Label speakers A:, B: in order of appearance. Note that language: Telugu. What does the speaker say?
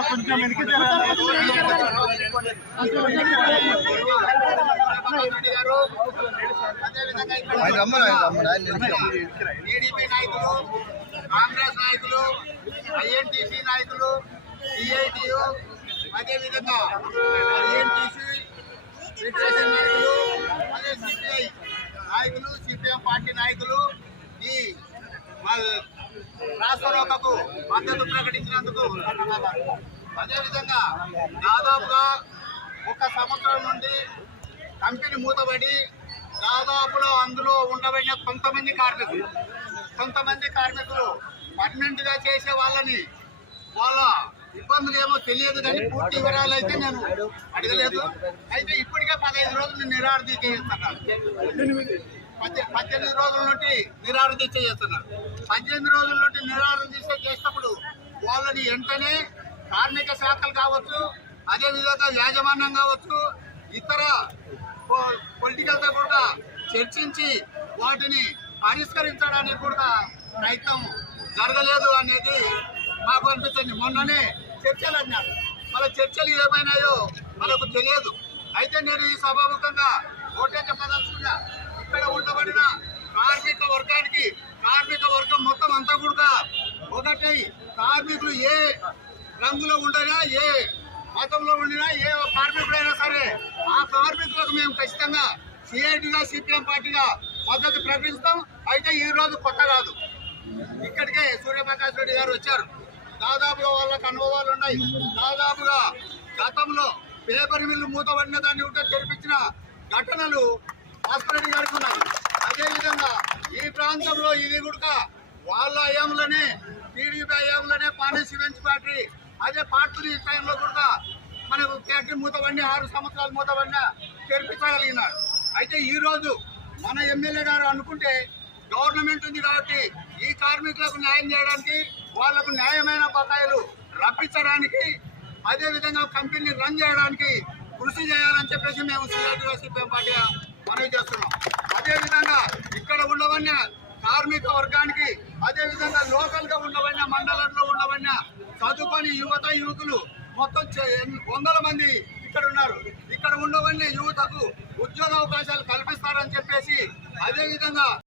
A: కొంచెం వెనక్కి అదేవిధంగా టీడీపీ నాయకులు కాంగ్రెస్ నాయకులు ఐఎన్టీసీ నాయకులు సిఐటియు అదేవిధంగా ఐఎన్టీసీ ఫెడరేషన్ నాయకులు అదే సిపిఐ నాయకులు సిపిఎం పార్టీ నాయకులు ఈ మా రాష్ట్రలోకకు మద్దతు ప్రకటించినందుకు అదేవిధంగా దాదాపుగా ఒక సంవత్సరం నుండి కంపెనీ మూతబడి దాదాపులో అందులో ఉండబడిన కొంతమంది కార్మికులు కొంతమంది కార్మికులు పర్మనెంట్గా చేసే వాళ్ళని వాళ్ళ ఇబ్బందులు ఏమో తెలియదు కానీ పూర్తి వివరాలు అయితే నేను అడగలేదు. అయితే ఇప్పటికే పదహైదు రోజులు నిరాహార దీక్ష పద్దెనిమిది రోజుల నుండి నిరాహార దీక్ష చేస్తున్నారు. పద్దెనిమిది రోజుల నుండి నిరాహార దీక్ష చేసినప్పుడు వాళ్ళని వెంటనే కార్మిక శాఖలు కావచ్చు అదేవిధంగా యాజమాన్యం కావచ్చు ఇతర పొలిటికల్తో కూడా చర్చించి వాటిని పరిష్కరించడానికి కూడా ప్రయత్నం జరగలేదు అనేది మాకు అనిపిస్తుంది. మొన్ననే చర్చలు అన్నారు. మన చర్చలు ఏమైనాయో మనకు తెలియదు. అయితే నేను ఈ సభాముఖంగా ఓటే చెప్పదలుచుకున్నా ఇక్కడ ఉండబడిన కార్మిక వర్గానికి కార్మిక వర్గం మొత్తం అంతా కూడా ఒకటి కార్మికులు ఏ రంగులో ఉండగా ఏ మతంలో ఉండినా ఏ కార్మికుడైనా సరే ఆ కార్మికులకు మేము ఖచ్చితంగా సిఐటిగా సిపిఎం పార్టీగా మద్దతు ప్రకటిస్తాం. అయితే ఈ రోజు కొత్త కాదు. ఇక్కడికే సూర్యప్రకాష్ రెడ్డి గారు వచ్చారు. దాదాపుగా వాళ్ళకి అనుభవాలు ఉన్నాయి. దాదాపుగా గతంలో పేపర్ మిల్లు మూతబడిన దాన్ని ఉంటే తెరిపించిన ఘటనలు హాస్పిటల్ రెడ్డి గారికి ఉన్నాయి అదేవిధంగా ఈ ప్రాంతంలో ఇది కూడా వాళ్ళ అయ్యంలోనే టీడీపీ అయ్యంలోనే పానీ సిమెంట్ ఫ్యాక్టరీ అదే పార్టీ టైంలో కూడా మనకు ఫ్యాక్టరీ మూతబడిన ఆరు సంవత్సరాలు మూతబడిన తెరిపించగలిగినాడు అయితే ఈరోజు మన ఎమ్మెల్యే గారు అనుకుంటే గవర్నమెంట్ ఉంది కాబట్టి ఈ కార్మికులకు న్యాయం చేయడానికి వాళ్ళకు న్యాయమైన బకాయిలు రప్పించడానికి అదేవిధంగా కంపెనీని కంపెనీ రన్ చేయడానికి కృషి చేయాలని చెప్పేసి మేము సిఐటిగా సిపిఎం పార్టీగా మనవి చేస్తున్నాం. అదేవిధంగా ఇక్కడ ఉండవన్న కార్మిక వర్గానికి అదేవిధంగా లోకల్గా లోకల్గా మండలంలో ఉండవన్న చదువుకొని యువత యువకులు మొత్తం వందల మంది ఇక్కడ ఉన్నారు. ఇక్కడ ఉండవన్నీ యువతకు ఉద్యోగ అవకాశాలు కల్పిస్తారని చెప్పేసి అదేవిధంగా